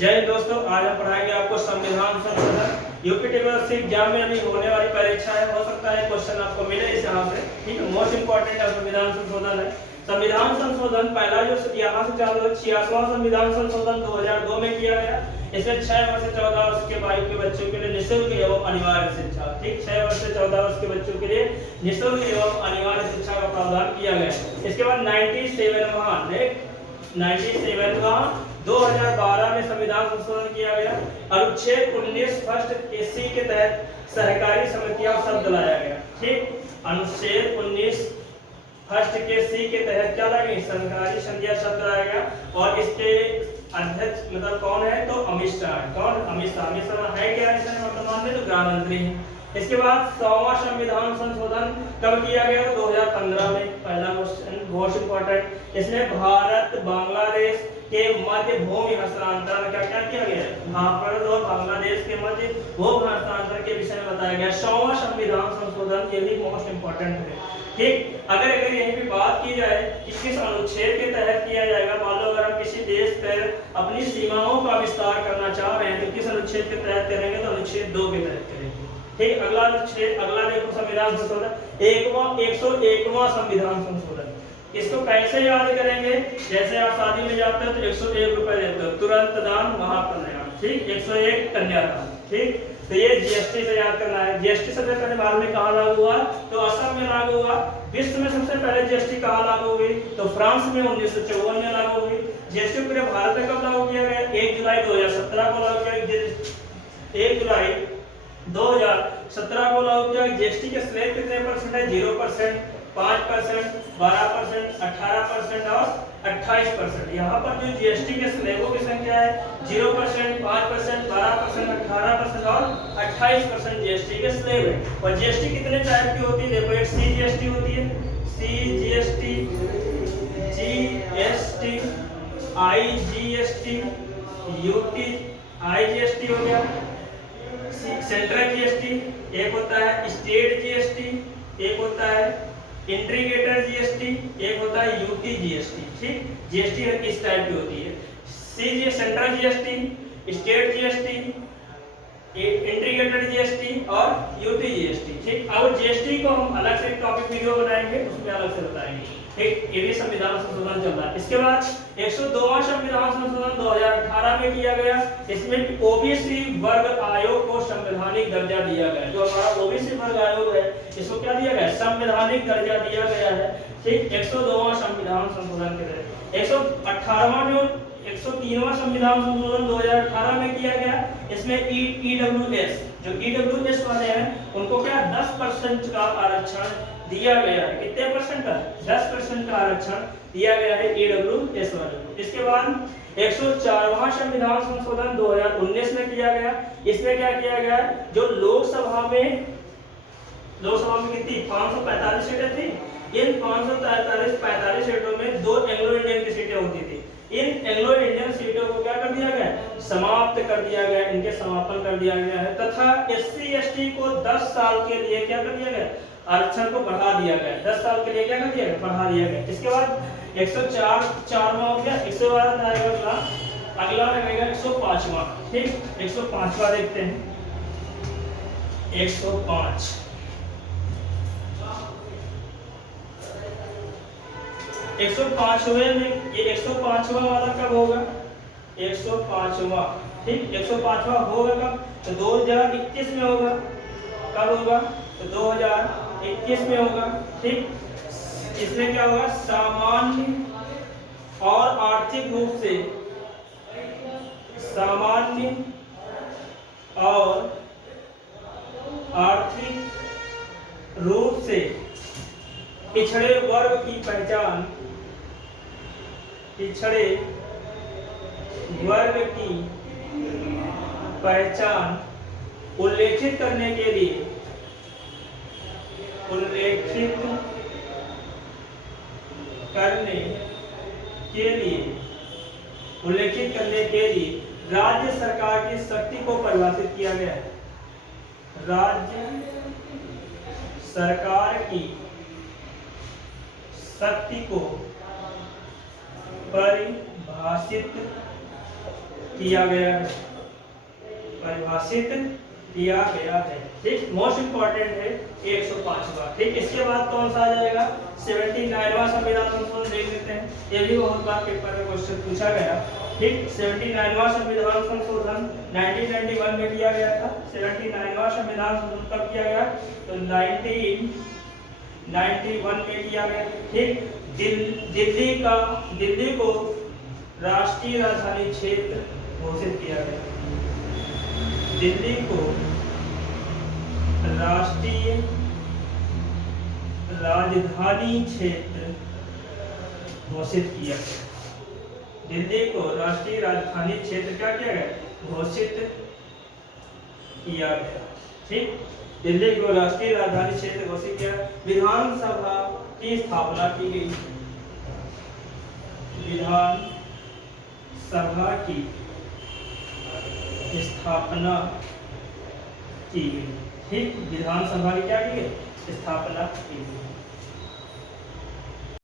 जय दोस्तों, आज हम पढ़ाएंगे आपको संविधान संशोधन। यूपी यूनिवर्सिटी एग्जाम में अभी होने वाली परीक्षा है, हो सकता है क्वेश्चन आपको मिले इस यहाँ से। ठीक है, मोस्ट इंपॉर्टेंट है संविधान संशोधन है। संविधान संशोधन पहला जो यहाँ से चालू है 86वां संविधान संशोधन 2002 में किया गया। इसमें 6 वर्ष से 14 वर्ष के आयु के बच्चों के लिए निःशुल्क एवं अनिवार्य शिक्षा, ठीक 6 वर्ष से 14 वर्ष के बच्चों के लिए निःशुल्क एवं अनिवार्य शिक्षा का प्रावधान किया गया। इसके बाद 97वां 2012 में संविधान संशोधन किया गया। अनुच्छेद 19 फर्स्ट के सी के तहत सहकारी समितियां शब्द लाया गया। ठीक, अनुच्छेद 19 फर्स्ट के सी के तहत क्या लाया गया? सहकारी समितियां शब्द लाया गया। और इसके अध्यक्ष मतलब कौन है? तो अमित शाह है। कौन? अमित शाह। अमित शाह है क्या इस समय वर्तमान में? तो गृह मंत्री है। इसके बाद 100वां संविधान संशोधन कब किया गया? 2015 में। पहला क्वेश्चन बहुत इंपॉर्टेंट। इसमें भारत बांग्लादेश के मध्य भूमि हस्तांतरण क्या क्या किया गया है? भारत और बांग्लादेश के मध्य भूमि हस्तांतरण के विषय में बताया गया। 100वां संविधान संशोधन ये भी मोस्ट इंपॉर्टेंट है। ठीक, अगर यहीं पे बात की जाए कि किस अनुच्छेद के तहत किया जाएगा, मान लो अगर हम किसी देश पर अपनी सीमाओं का विस्तार करना चाह रहे हैं तो किस अनुच्छेद के तहत करेंगे? तो अनुच्छेद 2 के तहत करेंगे। ठीक, अगला अनुच्छेद, अगला देखो संविधान संशोधन 101वां संविधान संशोधन। इसको कैसे याद करेंगे? जैसे आप शादी में जाते हो तो 101 रुपए देते हो, तुरंत दान महाकन्यादान। ठीक, 101 कन्यादान। ठीक, तो ये जीएसटी से याद करना है। जीएसटी सबसे पहले भारत में कहाँ लागू हुआ? तो असम में लागू हुआ। विश्व में सबसे पहले जीएसटी कहाँ लागू हुई? तो फ्रांस में 1954 में लागू हुई। जीएसटी पूरे भारत में कब लागू किया गया? 1 जुलाई 2017 को लागू किया गया। 1 जुलाई 2017 को लागू किया। जीएसटी के स्लैब कितने परसेंट है? 0%, 5%, 12%, 18% और 28%। यहाँ पर जो जीएसटी के स्लैबों की संख्या है 0%, 5%, 12%, 18% और 28% जीएसटी के स्लैब है। और जीएसटी कितने टाइप की होती है? देखो, एक सीजीएसटी होती है, CGST, GST, IGST, UT, IGST हो गया। सेंट्रल जीएसटी एक होता है, स्टेट जीएसटी एक होता है, इंटीग्रेटेड जीएसटी एक होता है, यूटी जीएसटी। ठीक, जीएसटी किस टाइप की होती है? C central GST, state GST, integrated GST और यूटी जीएसटी। ठीक, अब जीएसटी को हम अलग से टॉपिक वीडियो बनाएंगे, उसमें अलग से बताएंगे। ठीक, ये भी संविधान संशोधन चल रहा है। इसके बाद 102वां संविधान संशोधन 2018 में किया गया। इसमें ओबीसी वर्ग आयोग को संवैधानिक दर्जा दिया गया। जो हमारा ओबीसी वर्ग आयोग है इसको क्या दिया गया? संवैधानिक दर्जा दिया गया है। ठीक, 102वां संविधान संशोधन के तहत 118वां जो 103वां संविधान संशोधन 2018 में किया गया। इसमें ईडब्ल्यूएस जो ईडब्ल्यूएस वाले हैं उनको क्या 10% का आरक्षण दिया गया है। कितने परसेंट का? 10% का आरक्षण दिया गया है ईडब्ल्यूएस वाले को। इसके बाद 104वां संविधान संशोधन 2019 में किया गया। इसमें क्या किया गया? जो लोकसभा में कितनी 545 सीटें थी। इन 545 सीटों में 2 एंग्लो इंडियन की सीटें होती थी। इन एंग्लो इंडियन सीटों को क्या कर दिया गया? समाप्त कर दिया गया, इनके समापन कर दिया गया है। तथा एससी एसटी को 10 साल के लिए क्या कर दिया गया? आरक्षण को बढ़ा दिया गया। 10 साल के लिए क्या कर दिया गया? बढ़ा दिया गया। इसके बाद 104वां हो गया। 112 आएगा, अगला रहेगा 105वां। ठीक, 105वां देखते हैं। 105 105वें में ये 105वां वाला कब होगा? 105वां। ठीक, 105वां होगा कब? तो 2021 में होगा। कब होगा? तो 2021 में होगा। ठीक, इसमें क्या होगा? सामान्य और आर्थिक रूप से सामान्य और आर्थिक रूप से पिछड़े वर्ग की पहचान, पिछड़े वर्ग की पहचान उल्लेखित करने के लिए राज्य सरकार की शक्ति को परिभाषित किया गया है। राज्य सरकार की शक्ति को परिभाषित किया गया है, परिभाषित किया गया है। ठीक, मोस्ट इंपॉर्टेंट है 105वां। ठीक, इसके बाद कौन सा आ जाएगा? 79वां संविधान संशोधन देख लेते हैं। ये भी बहुत बार पेपर में क्वेश्चन पूछा गया। ठीक, 79वां संविधान संशोधन 1991 में किया गया था। 79वां संविधान संशोधन कब किया गया? तो 1991 में किया गया। ठीक, दिल्ली को राष्ट्रीय राजधानी क्षेत्र घोषित किया गया। दिल्ली को राष्ट्रीय राजधानी क्षेत्र घोषित किया गया। दिल्ली को राष्ट्रीय राजधानी क्षेत्र क्या किया गया? घोषित किया गया। ठीक, दिल्ली को राष्ट्रीय राजधानी क्षेत्र घोषित किया। विधानसभा की स्थापना की गई। विधानसभा की स्थापना की गई। ठीक, विधानसभा की क्या की गई? स्थापना की गई।